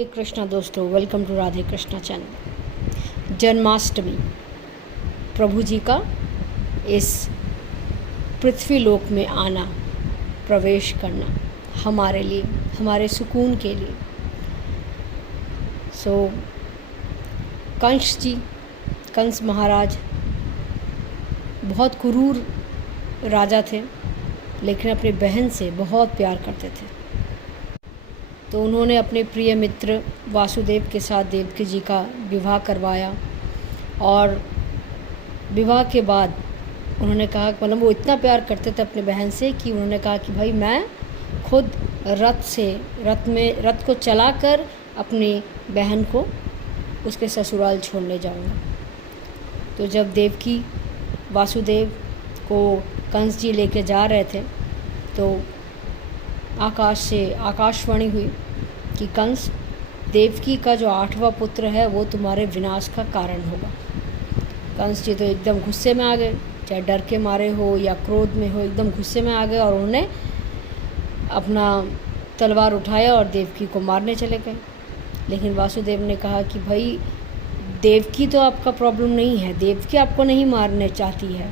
हरे कृष्णा दोस्तों, welcome to Radhe Krishna channel. Janmashtami प्रभु जी का इस पृथ्वी लोक में आना, प्रवेश करना हमारे लिए, हमारे सुकून के लिए। कंस महाराज बहुत क्रूर राजा थे, लेकिन अपनी बहन से बहुत प्यार करते थे। तो उन्होंने अपने प्रिय मित्र वासुदेव के साथ देवकी जी का विवाह करवाया। और विवाह के बाद उन्होंने कहा, मतलब वो इतना प्यार करते थे अपने बहन से कि उन्होंने कहा कि भाई मैं खुद रथ को चलाकर अपनी बहन को उसके ससुराल छोड़ने जाऊंगा। तो जब देवकी वासुदेव को कंस जी लेके जा रहे थे तो आकाश से आकाशवाणी हुई कि कंस, देवकी का जो 8वां पुत्र है वो तुम्हारे विनाश का कारण होगा। कंस जी तो एकदम गुस्से में आ गए, चाहे डर के मारे हो या क्रोध में हो, एकदम गुस्से में आ गए और उन्होंने अपना तलवार उठाया और देवकी को मारने चले गए। लेकिन वासुदेव ने कहा कि भाई देवकी तो आपका प्रॉब्लम नहीं है, देवकी आपको नहीं मारने चाहती है,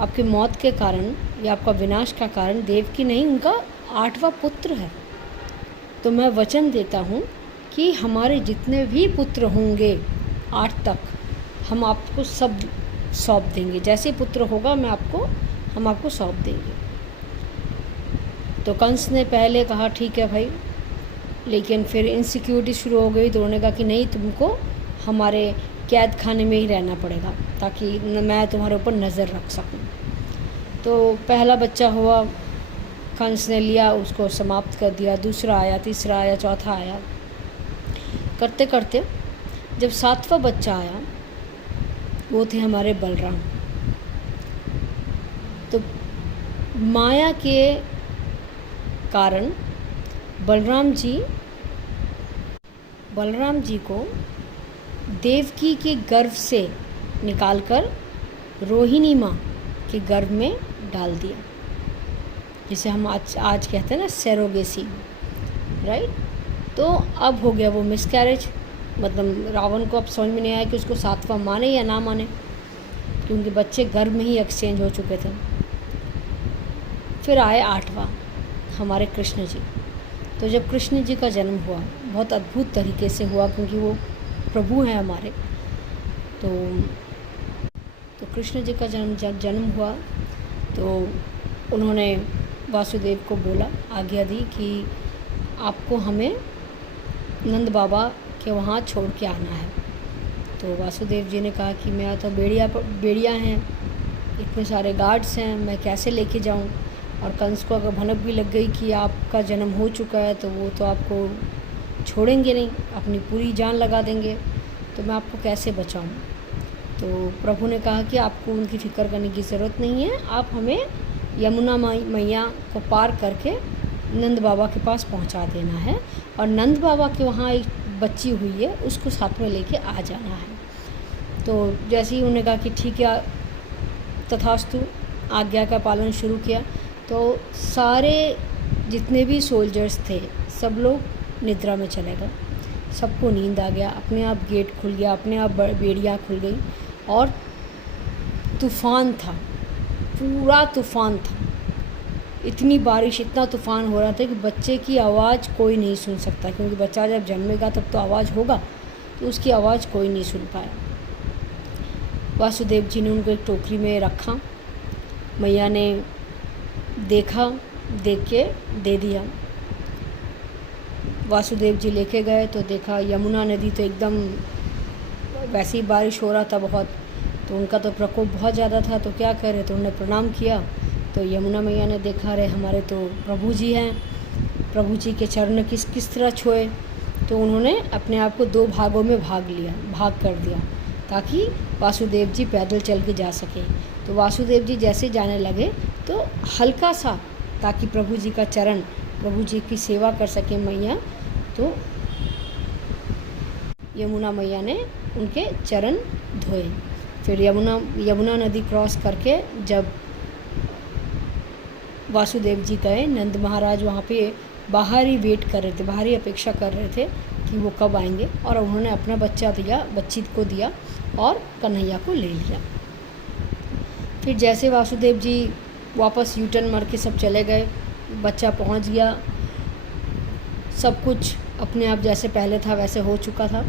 आपकी मौत के कारण या आपका विनाश का कारण देवकी नहीं, उनका 8वां पुत्र है। तो मैं वचन देता हूँ कि हमारे जितने भी पुत्र होंगे 8 तक, हम आपको सब सौंप देंगे। जैसे पुत्र होगा हम आपको सौंप देंगे। तो कंस ने पहले कहा ठीक है भाई, लेकिन फिर इनसिक्योरिटी शुरू हो गई। तो उन्होंने कहा कि नहीं, तुमको हमारे कैद खाने में ही रहना पड़ेगा ताकि मैं तुम्हारे ऊपर नज़र रख सकूं। तो पहला बच्चा हुआ, कंस ने लिया, उसको समाप्त कर दिया। दूसरा आया, तीसरा आया, चौथा आया, करते करते जब 7वां बच्चा आया वो थे हमारे बलराम। तो माया के कारण बलराम जी को देवकी के गर्भ से निकालकर रोहिणी माँ के गर्भ में डाल दिया, जिसे हम आज कहते हैं ना सेरोगेसी, राइट। तो अब हो गया वो मिसकैरेज, मतलब रावण को अब समझ में नहीं आया कि उसको 7वां माने या ना माने, क्योंकि बच्चे गर्भ में ही एक्सचेंज हो चुके थे। फिर आए 8वां, हमारे कृष्ण जी। तो जब कृष्ण जी का जन्म हुआ, बहुत अद्भुत तरीके से हुआ, क्योंकि वो प्रभु हैं हमारे। तो कृष्ण जी का जब जन्म हुआ तो उन्होंने वासुदेव को बोला, आज्ञा दी कि आपको हमें नंद बाबा के वहाँ छोड़ के आना है। तो वासुदेव जी ने कहा कि मैं तो बेड़िया हैं, इतने सारे गार्ड्स हैं, मैं कैसे लेके जाऊँ। और कंस को अगर भनक भी लग गई कि आपका जन्म हो चुका है तो वो तो आपको छोड़ेंगे नहीं, अपनी पूरी जान लगा देंगे, तो मैं आपको कैसे बचाऊँ। तो प्रभु ने कहा कि आपको उनकी फ़िक्र करने की ज़रूरत नहीं है, आप हमें यमुना मैया को पार करके नंद बाबा के पास पहुंचा देना है, और नंद बाबा के वहाँ एक बच्ची हुई है उसको साथ में लेके आ जाना है। तो जैसे ही उन्होंने कहा कि ठीक है, तथास्तु, आज्ञा का पालन शुरू किया। तो सारे जितने भी सोल्जर्स थे सब लोग निद्रा में चले गए, सबको नींद आ गया, अपने आप गेट खुल गया, अपने आप बेड़ियाँ खुल गई, और तूफ़ान था, पूरा तूफ़ान था। इतनी बारिश, इतना तूफ़ान हो रहा था कि बच्चे की आवाज़ कोई नहीं सुन सकता, क्योंकि बच्चा जब जन्मेगा तब तो आवाज़ होगा, तो उसकी आवाज़ कोई नहीं सुन पाया। वासुदेव जी ने उनको एक टोकरी में रखा, मैया ने देखा, देख के दे दिया। वासुदेव जी लेके गए तो देखा यमुना नदी तो एकदम, वैसे ही बारिश हो रहा था बहुत, तो उनका तो प्रकोप बहुत ज़्यादा था। तो क्या करे, तो उन्होंने प्रणाम किया। तो यमुना मैया ने देखा, रहे हमारे तो प्रभु जी हैं, प्रभु जी के चरण किस तरह छुए। तो उन्होंने अपने आप को 2 भागों में भाग कर दिया, ताकि वासुदेव जी पैदल चल के जा सकें। तो वासुदेव जी जैसे जाने लगे तो हल्का सा, ताकि प्रभु जी का चरण, प्रभु जी की सेवा कर सके मैया, तो यमुना मैया ने उनके चरण धोए। फिर यमुना नदी क्रॉस करके जब वासुदेव जी गए, नंद महाराज वहाँ पे बाहर ही वेट कर रहे थे, बाहर ही अपेक्षा कर रहे थे कि वो कब आएंगे, और उन्होंने अपना बच्ची को दिया और कन्हैया को ले लिया। फिर जैसे वासुदेव जी वापस यू टर्न मार के सब चले गए, बच्चा पहुंच गया, सब कुछ अपने आप जैसे पहले था वैसे हो चुका था,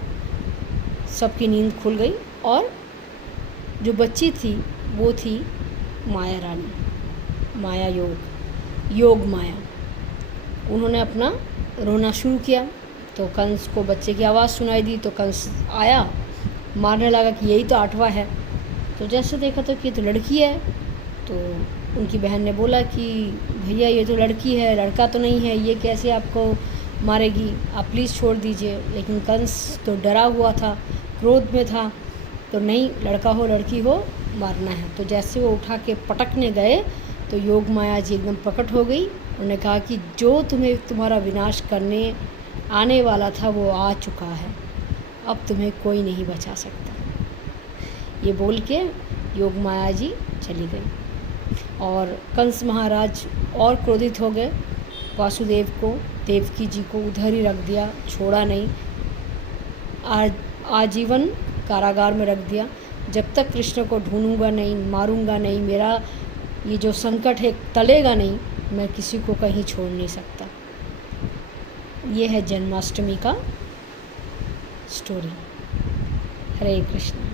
सबकी नींद खुल गई। और जो बच्ची थी वो थी माया रानी, माया योग माया। उन्होंने अपना रोना शुरू किया तो कंस को बच्चे की आवाज़ सुनाई दी, तो कंस आया, मारने लगा कि यही तो 8वां है। तो जैसे देखा तो कि ये तो लड़की है। तो उनकी बहन ने बोला कि भैया ये तो लड़की है, लड़का तो नहीं है, ये कैसे आपको मारेगी, आप प्लीज़ छोड़ दीजिए। लेकिन कंस तो डरा हुआ था, क्रोध में था, तो नहीं, लड़का हो लड़की हो मारना है। तो जैसे वो उठा के पटकने गए तो योग माया जी एकदम प्रकट हो गई। उन्होंने कहा कि जो तुम्हारा विनाश करने आने वाला था वो आ चुका है, अब तुम्हें कोई नहीं बचा सकता। ये बोल के योग माया जी चली गई और कंस महाराज और क्रोधित हो गए, वासुदेव को, देवकी जी को उधर ही रख दिया, छोड़ा नहीं, आजीवन कारागार में रख दिया। जब तक कृष्ण को ढूंढूंगा नहीं, मारूंगा नहीं, मेरा ये जो संकट है टलेगा नहीं, मैं किसी को कहीं छोड़ नहीं सकता। ये है जन्माष्टमी का स्टोरी। हरे कृष्ण।